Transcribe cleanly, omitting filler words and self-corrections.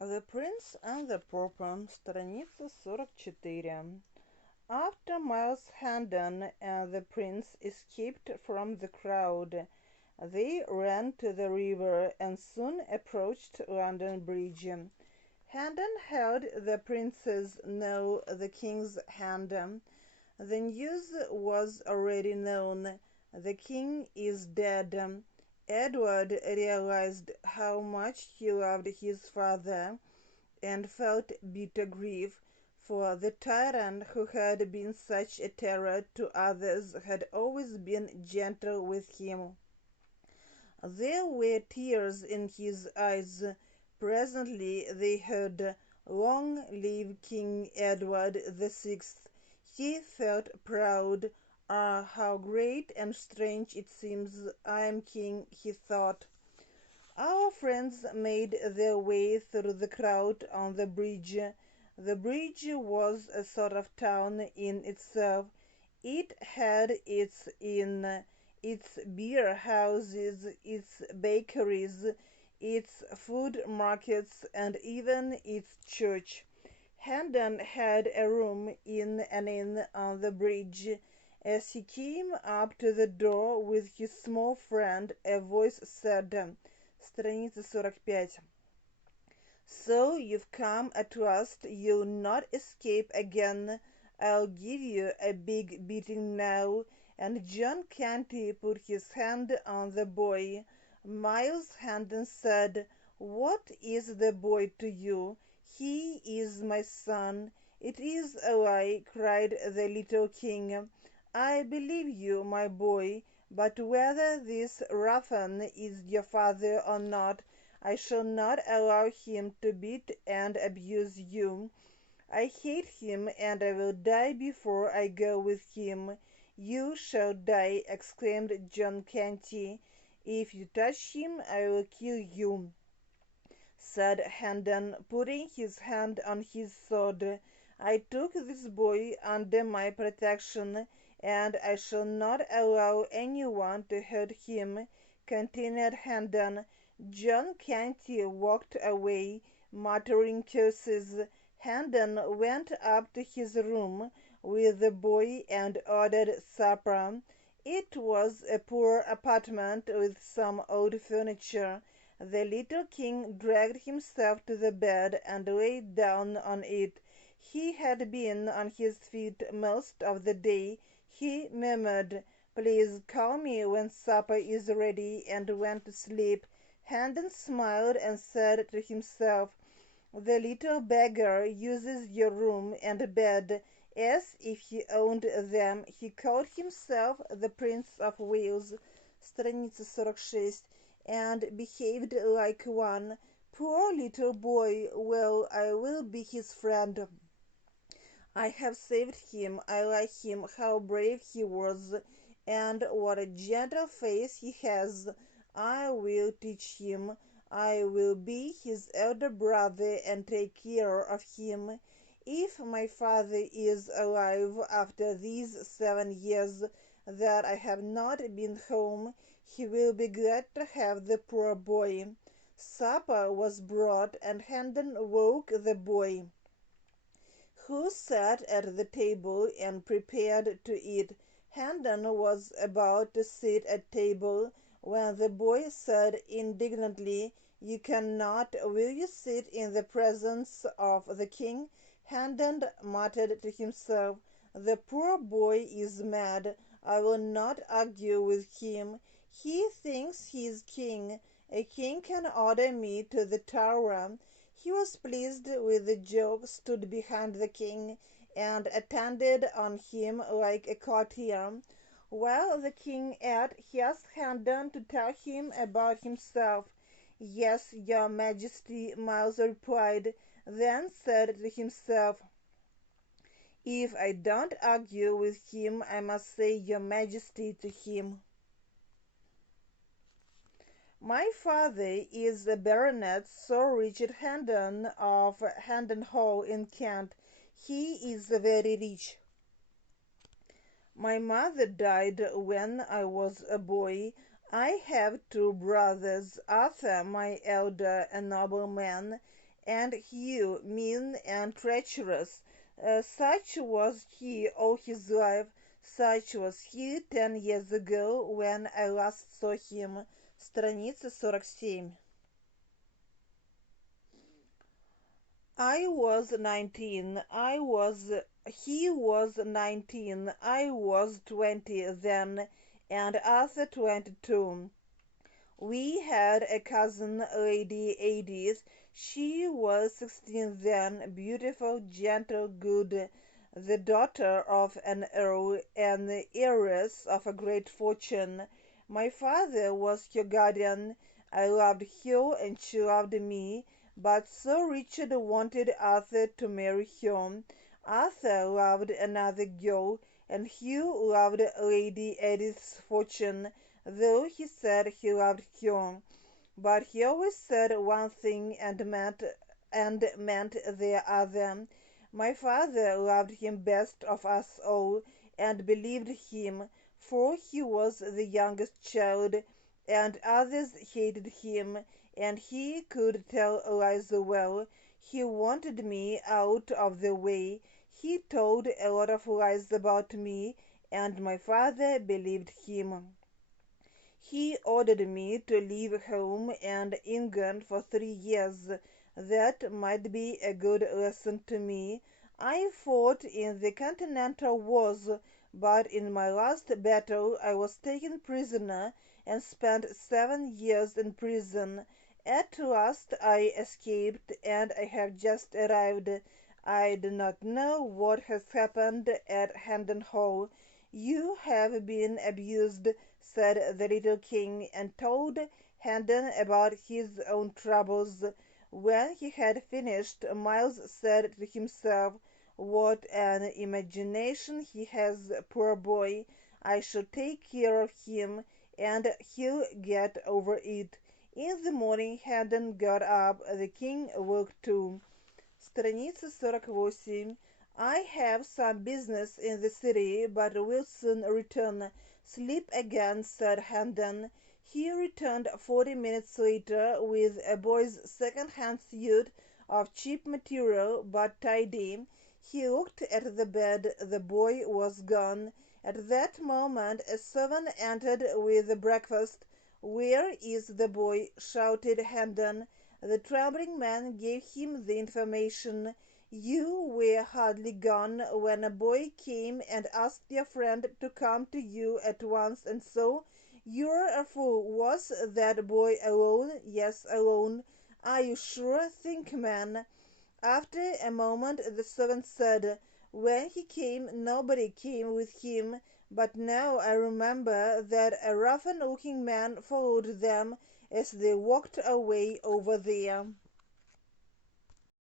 The Prince and the Pauper, страница 44. After Miles Hendon and the Prince escaped from the crowd, they ran to the river and soon approached London Bridge. Hendon held the Prince's, no, the King's hand. The news was already known. The King is dead. Edward realized how much he loved his father and felt bitter grief, for the tyrant who had been such a terror to others had always been gentle with him. There were tears in his eyes. Presently they heard, "Long live King Edward the Sixth." He felt proud. "Ah, how great and strange it seems I am king," he thought. Our friends made their way through the crowd on the bridge. The bridge was a sort of town in itself. It had its inn, its beer houses, its bakeries, its food markets, and even its church. Hendon had a room in an inn on the bridge. As he came up to the door with his small friend, a voice said, страница 45. "So you've come at last. You'll not escape again. I'll give you a big beating now." And John Canty put his hand on the boy. Miles Hendon said, "What is the boy to you? He is my son." "It is a lie," cried the little king. "I believe you, my boy, but whether this ruffian is your father or not, I shall not allow him to beat and abuse you. I hate him, and I will die before I go with him." "You shall die," exclaimed John Canty. "If you touch him, I will kill you," said Hendon, putting his hand on his sword. "I took this boy under my protection, and I shall not allow anyone to hurt him," continued Hendon. John Canty walked away, muttering curses. Hendon went up to his room with the boy and ordered supper. It was a poor apartment with some old furniture. The little king dragged himself to the bed and lay down on it. He had been on his feet most of the day. He murmured, "Please call me when supper is ready," and went to sleep. Hendon smiled and said to himself, "The little beggar uses your room and bed as if he owned them." He called himself the Prince of Wales, страница 46, and behaved like one. Poor little boy! Well, I will be his friend. I have saved him. I like him. How brave he was, and what a gentle face he has. I will teach him. I will be his elder brother and take care of him. If my father is alive after these 7 years that I have not been home, he will be glad to have the poor boy." Supper was brought, and Hendon woke the boy, who sat at the table and prepared to eat. Hendon was about to sit at table when the boy said indignantly, "You cannot. Will you sit in the presence of the king?" Hendon muttered to himself, "The poor boy is mad. I will not argue with him. He thinks he is king. A king can order me to the Tower." He was pleased with the joke, stood behind the king, and attended on him like a courtier. While the king ate, he asked Hendon to tell him about himself. "Yes, your majesty," Miles replied, then said to himself, "If I don't argue with him, I must say your majesty to him. My father is the Baronet Sir Richard Hendon of Hendon Hall in Kent. He is very rich. My mother died when I was a boy. I have two brothers, Arthur, my elder, a nobleman, and Hugh mean and treacherous. Such was he all his life, such was he 10 years ago when I last saw him. Страница 47. I was 19. He was 19. I was 20 then, and Arthur 22. We had a cousin, Lady Edith. She was 16 then, beautiful, gentle, good, the daughter of an earl and the heiress of a great fortune. My father was her guardian. I loved her and she loved me, but Sir Richard wanted Arthur to marry her. Arthur loved another girl, and Hugh loved Lady Edith's fortune, though he said he loved her. But he always said one thing and meant the other. My father loved him best of us all, and believed him, for he was the youngest child, and others hated him, and he could tell lies well. He wanted me out of the way. He told a lot of lies about me, and my father believed him. He ordered me to leave home and England for 3 years. That might be a good lesson to me. I fought in the Continental Wars, but in my last battle I was taken prisoner and spent 7 years in prison. At last I escaped, and I have just arrived. I do not know what has happened at Hendon Hall. You have been abused, said the little king, and told Hendon about his own troubles. When he had finished, Miles said to himself, "What an imagination he has, poor boy! I shall take care of him, and he'll get over it." In the morning Hendon got up. The king woke too. Страница 48. I have some business in the city, but will soon return. Sleep again, said Hendon. He returned 40 minutes later with a boy's second-hand suit of cheap material but tidy. He looked at the bed. The boy was gone. At that moment a servant entered with the breakfast. "Where is the boy?" shouted Hendon. The trembling man gave him the information. "You were hardly gone when a boy came and asked your friend to come to you at once, and so you're a fool. Was that boy alone?" "Yes, alone." "Are you sure? Think, man." After a moment the servant said, "When he came nobody came with him, but now I remember that a rough-looking man followed them as they walked away over there."